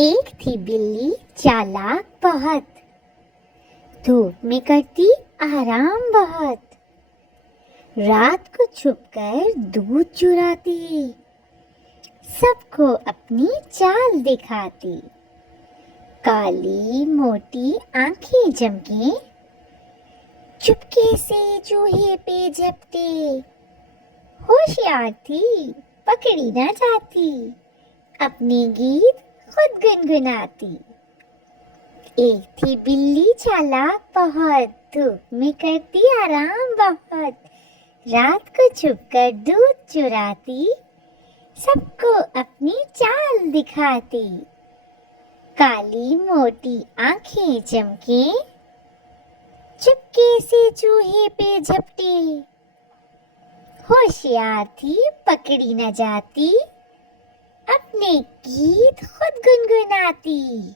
एक थी बिल्ली चालाक बहुत, धूप में करती आराम बहुत। रात को छुपकर दूध चुराती, सबको अपनी चाल दिखाती। काली मोटी आंखें झमके, चुपके से चूहे पे झपटे। होशियार थी, पकड़ी ना जाती, अपनी गीत खुद गुनगुनाती। एक थी बिल्ली चालाक बहुत, धूप में करती आराम बहुत। रात को छुपकर दूध चुराती, सबको अपनी चाल दिखाती। काली मोटी आंखें चमके, चुपके से चूहे पे झपटे। होशियार थी, पकड़ी न जाती, अपने गीत खुद गुनगुनाती।